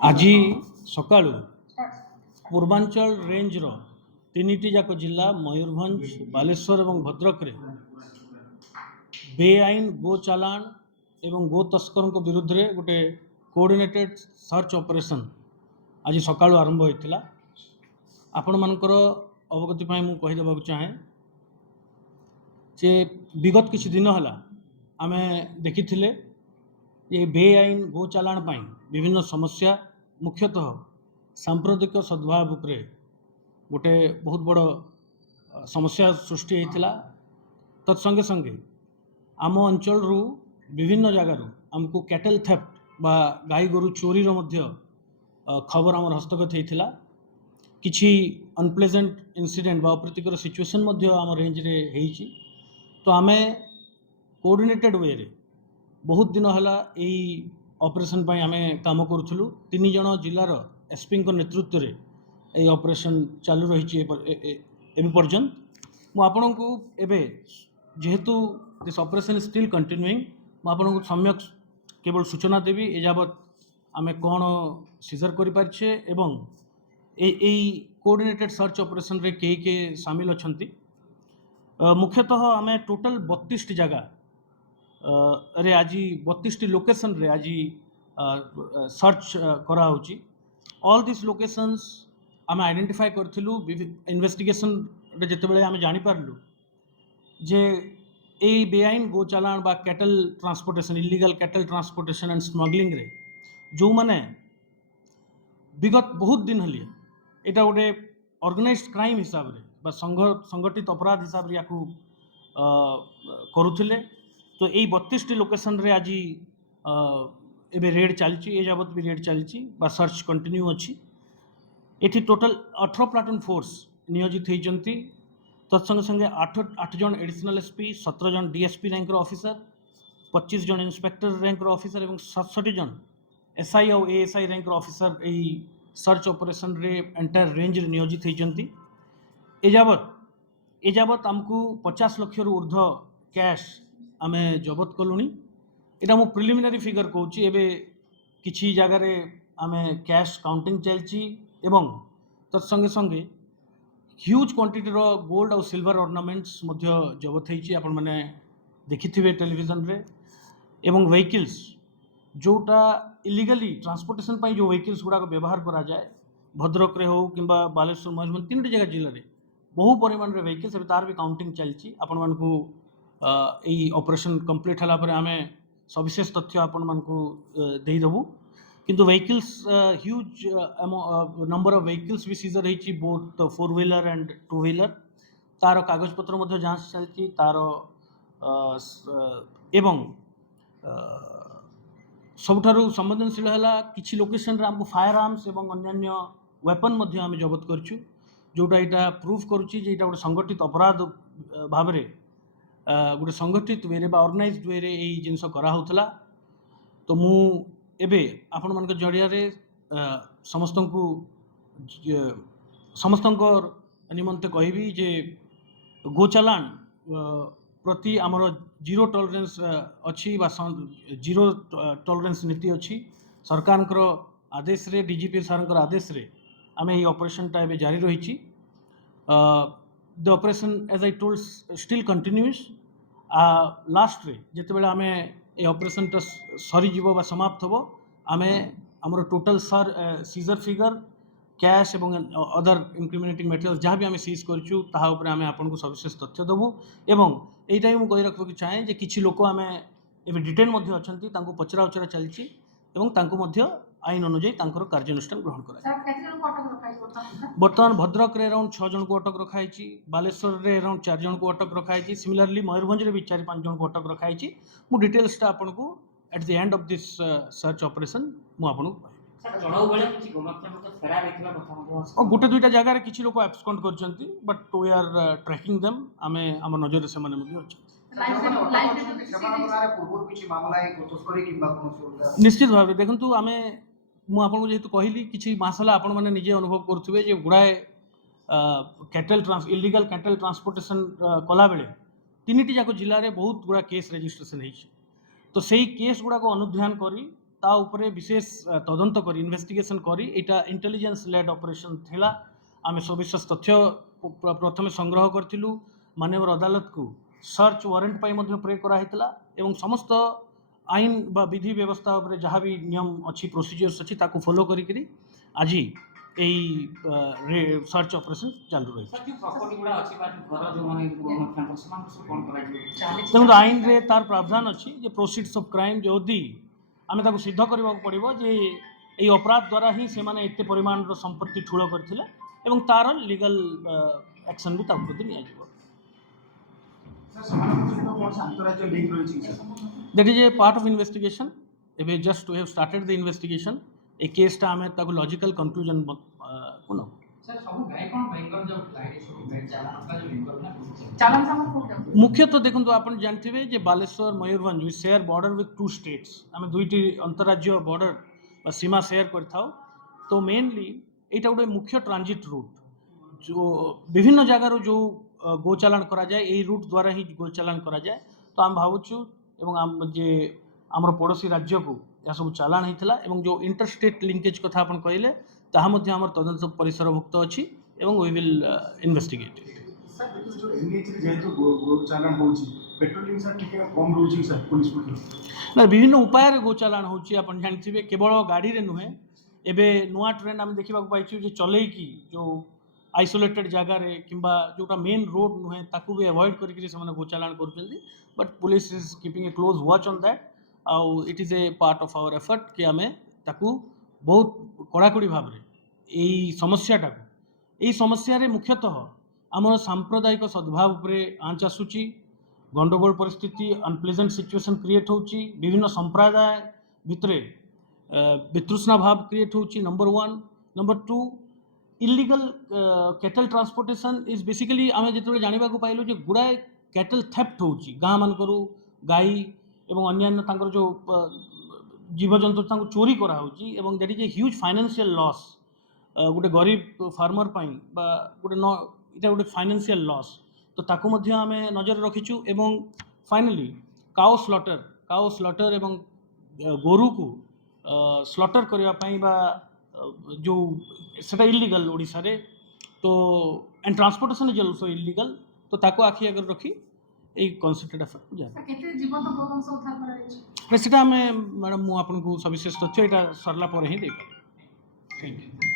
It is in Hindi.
आज सका पूर्वांचल रेंजर तीन जाक जिला मयूरभंज बालेश्वर और भद्रक रे बेआईन गो चालाण एवं गो तस्कर विरुद्ध रे गोटे कोऑर्डिनेटेड सर्च ऑपरेशन आज सका आरंभ होता। आपण मानकर अवगति मु कहीदेवा चाहे जे विगत किसी दिन है आम देखी ये बेआईन गो चालाण विभिन्न समस्या मुख्यतः सांप्रदायिक सद्भाव उपरे गोटे बहुत बड़ समस्या सृष्टि होता। तत्संगे संगे आम अंचल विभिन्न जगार आमको कैटल थेफ्ट बा गाई गोरु चोरी खबर आम हस्तगत होता। किछि अनप्लेजेंट इंसिडेंट बा अप्रीतिकर सिचुएशन आम रेंज रे हेइछि। तो आमे कोऑर्डिनेटेड वे रे बहुत दिन है यही ऑपरेशन पर आम काम करूँ। 3 जन जिलार एसपी नेतृत्व में यही ऑपरेशन चालू रही पर्यंत मुझे को एबे जेहेतु this operation is still continuing मुझे सम्यक केवल सूचना देवी एजावत आम कौन सीजर करें एवं कोऑर्डिनेटेड सर्च ऑपरेशन रे के सामिल अच्छा। मुख्यतः आम टोटल 32 जगह रे आज 32 लोकेशन रे आज सर्च करा होची। ऑल दिस लोकेशंस आम आइडेंटिफाई करथिलु इन्वेस्टिगेशन रे जेतेबेले आम जानि पारलु जे ए बेआईन गो चालाण बा cattle transportation illegal cattle transportation and smuggling रे जो माने विगत बहुत दिन हलिया एटा गोटे ऑर्गेनाइज्ड क्राइम हिसाब रे बा संगठित अपराध हिसाब रे याकू करुथिले। तो यही 32 लोकेशन रे आज एबे रेड चलती ए जाबत भी रेड चलती बा सर्च कंटिन्यू अच्छी। एठी टोटल 18 प्लाटून फोर्स नियोजित होती। तत्संगे संगे 8 जन एडिशनल एसपी 17 जन डीएसपी रैंक ऑफिसर 25 जन इंस्पेक्टर रैंक ऑफिसर और 67 जन एसआई और एएसआई रैंक ऑफिसर यही सर्च ऑपरेशन रे एंटायर रेंज रे नियोजित होती। एजावत आमको 50 लाख रु ऊर्ध्व कैश आम जबत कलुणी। यहाँ मु प्रिलिमिनारी फिगर कहूँ एबे किछि जगार आम कैश काउंटिंग चलती एवं तत्संगे संगे ह्यूज क्वांटिटी रो गोल्ड और सिल्वर ऑर्नामेंट्स जबत होती आपण मैंने देखि टेलीविजन रे एवं व्हीकल्स जोटा इलीगली ट्रांसपोर्टेशन पर जो व्हीकल्स गुड़ाक व्यवहार करा जाए भद्रक रे हो कि बालेश्वर मयूरभंज 3 जगह जिले में बहु परिमाण रे व्हीकल्स तार भी काउंटिंग चलती। आपण मानकू यही ऑपरेशन कंप्लीट होला पर आमे सविशेष तथ्य आपण मानकू देइदबु। किंतु vehicles huge number of vehicles भी सीजर होती बोथ 4 व्हीलर एंड 2 व्हीलर तार कागज पत्र जांच चलती तार एवं सबुठारु संवेदनशील है किछि लोकेशन रे हमको फायर आर्म्स एवं अन्य वेपन आम जबत करछु जोटा यहाँ प्रूफ करुच्ची जे गोटे संगठित अपराध भाव में गोटे संगठित वे बा ऑर्गेनाइज्ड वे रे यही जिनस करा होतला। तो मु एबे आपण मान जरिया रे समस्त निमंते कहबी जे गो चालाण प्रति आमर जीरो टॉलरेंस अच्छी बा जीरो टॉलरेंस नीति अच्छी। सरकार आदेश रे डीजीपी सर आदेश रे आम ये ऑपरेशन टा जारी रही। The operation as I told still continues. Last रे जिते बेले आम ये ऑपरेशन टा सरीज समाप्त हम आम आमर टोटल सीजर फिगर कैश एवं अदर इंक्रिमिनेटिंग मटेरियल जहाँ भी आम सीज करूँ तामें आपको सविशेष तथ्य देवु। एवं यहीटा मुझे कही रखा चाहे कि किसी लोक आम ए डिटेन अच्छा पचरा उचरा चलती आईन अनुजाई कार्यानुष्ठान ग्रहण कर। बर्तमान भद्रक रे अराउंड 6 जन को अटक रखाई, बालेश्वर रे अराउंड 4 जन को अटक रखाई, सिमिलरली मयूरभंज रे भी 4-5 जन को अटक रखाई। मु डिटेल्सटा आपको at the end of this search operation मु आपको गोटे 2टा जगह किसी लोक एब्सकॉन्ड करछंती but we are tracking them आमे आम नजर से माने मध्ये अछि। निश्चित भाव देखु आम मुझे जेहेतु कहली कि मासला आपण मैंने निजे अनुभव करुवे जे गुड़ाए कैटल इलीगल कैटल ट्रांसपोर्टेशन कला बेले 3टी जाक जिले में बहुत गुड़ा केस रजिस्ट्रेशन होती। तो सही केस गुड़ाक अनुध्यान करी ता उपरे विशेष तदंत करी इन्वेस्टिगेशन करी एटा इंटेलिजेंस लेड ऑपरेशन थिला। आमे सविशेष तथ्य प्रथम संग्रह करथिलु, माननीय अदालत को सर्च वारंट पाई मध्य प्रे करा हितला एवं समस्त आईन बा विधि व्यवस्था उपरे जहाँ भी नियम अच्छी प्रोसीजर्स अच्छी ताकू फॉलो करी करी आज यही सर्च ऑपरेशन चालू रही। देखो आईन रे तार प्रावधान अच्छी जे प्रोसीड्स ऑफ क्राइम जदि आम ताको सिद्ध करने पड़ो जे यही अपराध द्वारा ही से माने एते परिमाण संपत्ति ठूल करथिले एवं तार लीगल एक्शन भी ताको प्रति निया जिवो। That is a part of investigation. We just to have started the investigation. A case टा हमें ताको logical conclusion कुनो। मुख्य तो देखो तो अपन जानते हुए जे Baleshwar Mayurbhanj we share border with two states. हमें दुईटी अंतरराज्य border बा सीमा शेयर करथाओ। तो मेनली एटा उडे मुख्य ट्रांजिट रूट जो विभिन्न जगार जो गो चालान करा जाए यही रूट द्वारा ही गो चालान करा जाए। तो आम भावुचु एवं आम जे आमर पड़ोसी राज्य को यह सब चालान होता एवं जो इंटरस्टेट लिंकेज कथा अपन कहले ताहा मध्ये आमर तदंत परिसरभुक्त अछि एवं वी विल इन्वेस्टिगेट। सर देखो जो एनएच रे जेहेतु गो चालान होची पेट्रोलिंग सर ठीक कम रहउची सर पुलिस को ना विभिन्न उपाय रे गो चालान होची अपन जानथिबे केवल गाड़ी रे नुहे एबे नुआ ट्रेंड हम देखिबा पाइछु जे चलै की जो आइसोलेटेड जगह रे किंबा जोटा मेन रोड नुहे ताकू भी अवॉइड करके से गो चालान करछन्ती but police is keeping a close watch on that आउ it is a part of our effort कि आमे ताकू बहुत कड़ाकड़ी भाव रे एई समस्याटा को एई समस्या रे मुख्यतः आमर सांप्रदायिक सद्भाव उपरे आंच आसुची गंडगोल परिस्थिति अनप्लेजेंट सिचुएशन क्रिएट होची विभिन्न संप्रदाय भितरे वितृष्णा भाव क्रिएट होची number 1 number 2 illegal cattle transportation is basically आम जो जानवा पाइलु जो गुड़ाए कैटल थेफ्ट होची गाँ मानकरू गाई एवं अन्य जो जीवजंतु चोरी करा होची एवं that is a huge financial loss गोटे गरीब फार्मर पाई बा गोटे न इटा गोटे फाइनेंशियल लॉस तो ताकू मध्य आमे नजर रखीचु एवं फाइनली काओ स्लॉटर एवं गोरु को स्लॉटर करने पाई बा जो सेटा इलीगल ओडिशा रे तो and transportation is also illegal तो ताको आखि अगर रखी ए कॉन्सेप्टेड एफर्ट जा केते जीवन तो बहुत उद्धार करा जाय सेटा मैं मैडम मु आपन को सविशेष तथ्य एटा सरला पर ही दे पारे। Thank you.